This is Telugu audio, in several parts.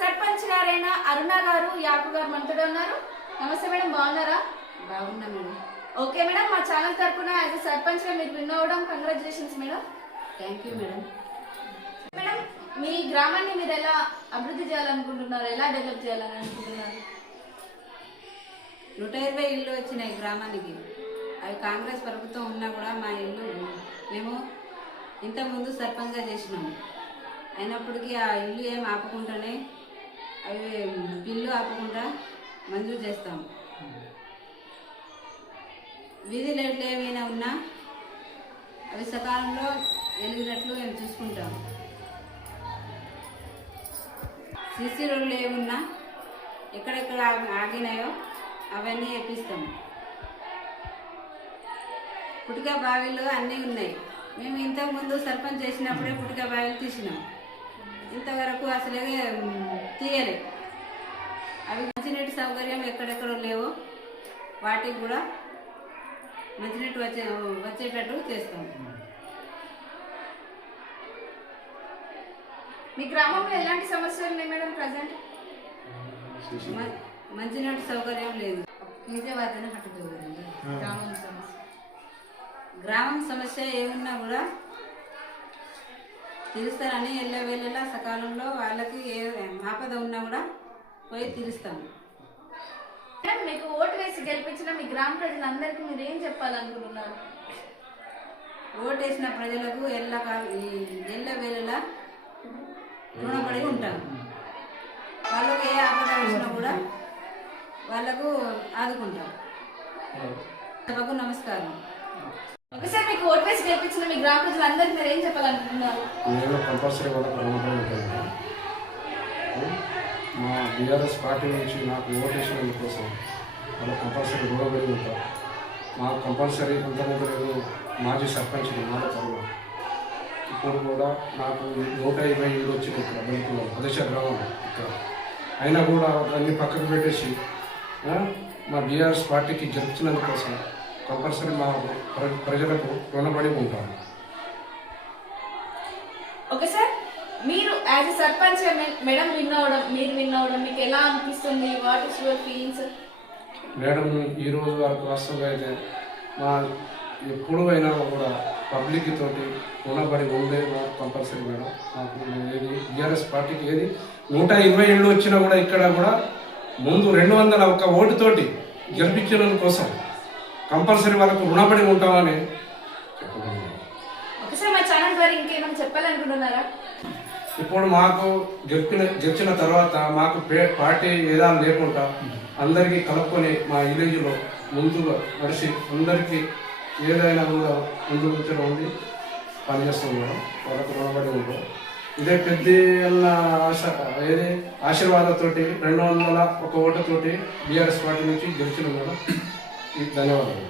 సర్పంచ్ గారైన అరుణ గారు యాకు గారు మనతో ఉన్నారు. నమస్తే మేడం, బాగున్నారా? బాగున్నా మేడం. ఓకే మేడం, మా ఛానల్ తరఫున యాజ్ ఎ సర్పంచ్ గా మీరు విన్ అవ్వడం congratulations madam. Thank you madam. Madam, మీ గ్రామాన్ని మీరు ఎలా అభివృద్ధి చేయాలనుకుంటున్నారు, ఎలా డెవలప్ చేయాలని అనుకుంటున్నారు? 120 ఇళ్ళు వచ్చినాయి గ్రామానికి. అవి కాంగ్రెస్ ప్రభుత్వం ఉన్నా కూడా మా ఇల్లు మేము ఇంతకుముందు సర్పంచ్గా చేసినాము. అయినప్పటికీ ఆ ఇల్లు ఏం ఆపకుండానే అవి బిల్లు ఆపకుండా మంజూరు చేస్తాము. వీధి లైట్లు ఏమైనా ఉన్నా అవి సకాలంలో వెలిగినట్లు మేము చూసుకుంటాము. సిసి రోడ్లు ఏమున్నా ఎక్కడెక్కడ ఆగినాయో అవన్నీ వేపిస్తాము. పుటిక బావిలు అన్నీ ఉన్నాయి. మేము ఇంతకుముందు సర్పంచ్ చేసినప్పుడే పుటిక బావిలు తీసినాం. ఇంతవరకు అసలే తీయలే. అవి మంచినీటి సౌకర్యం ఎక్కడెక్కడ లేవో వాటికి కూడా మంచినీటి వచ్చేటట్టు చేస్తాం. మీ గ్రామంలో ఎలాంటి సమస్యలు ఉన్నాయి మేడం ప్రజెంట్? మంచినీటి సౌకర్యం లేదు. నిజవాదన హట్టుకోగలండి. గ్రామం సమస్య ఏమున్నా కూడా తీరుస్తారని ఎల్లవేళలా సకాలంలో వాళ్ళకి ఏ ఆపద ఉన్నా కూడా పోయి తీరుస్తాము. మీకు ఓటు వేసి గెలిపించిన మీ గ్రామ ప్రజలందరికీ మీరు ఏం చెప్పాలనుకుంటున్నారు? ఓటు వేసిన ప్రజలకు ఎల్లవేళలా రుణపడి ఉంటాం. వాళ్ళకు ఏ ఆపద వచ్చినా కూడా వాళ్ళకు ఆదుకుంటాం. సభకు నమస్కారం. ఒకసారి మీకు ఓటు వేసి గెలిపించిన మీ గ్రామ ప్రజలందరికీ మీరు ఏం చెప్పాలనుకుంటున్నారు? నేను కంపల్సరీ వాళ్ళకు రుణపడి ఉంటాను. మా బీఆర్ఎస్ పార్టీ నుంచి నాకు ఓటేషన్ కోసం వాళ్ళు కంపల్సరీ రుణపడి ఉంటారు. మాకు కంపల్సరీ ఇంతకుముందు మాజీ సర్పంచ్ మాట తరుణ ఇప్పుడు కూడా నాకు 127 వచ్చినాయి ఇక్కడ బయటలో అదేశ గ్రామం ఇక్కడ. అయినా కూడా అన్ని పక్కకు పెట్టేసి మా బీఆర్ఎస్ పార్టీకి గెలిచినందుకోసం కంపల్సరీ మా ప్రజలకు రుణపడి ఉంటాను. ఓకే సార్, మీరు as a sarpanch madam win అవ్వడం మీకు ఎలా అనిపిస్తుంది? What is your feelings? Madam, ఈరోజు వరకు వాస్తవంగా అయితే మా ఎప్పుడు అయినా కూడా పబ్లిక్ తోటి రుణపడి ఉండే కంపల్సరీ మేడం. మాకు ఏది బీఆర్ఎస్ పార్టీకి ఏది 120 ఇళ్ళు వచ్చినా కూడా ఇక్కడ కూడా ముందు 201 ఓటుతోటి గెలిపించడం కోసం కంపల్సరీ వాళ్ళకు రుణపడి ఉంటామని చెప్పుకుంటున్నాను. ఒకసారి మా ఛానల్ ద్వారా ఇంకేమైనా చెప్పాలనుకుంటున్నారా? ఇప్పుడు మాకు గెలిచిన తర్వాత మాకు పార్టీ ఏదా లేకుండా అందరికీ కలుపుకొని మా విలేజ్లో ముందుగా నడిచి అందరికీ ఏదైనా కూడా ముందు కూర్చొని ఉండి పనిచేస్తున్నాం. వాళ్ళకు రుణపడి ఉంటాం. ఇదే పెద్ద ఆశీర్వాదంతోటి 201 ఓటుతోటి బీఆర్ఎస్ పార్టీ నుంచి గెలిచిన మేడం. ధన్యవాదాలు.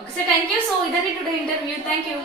Okay, sir, thank you. So, इधर ही today interview. Thank you.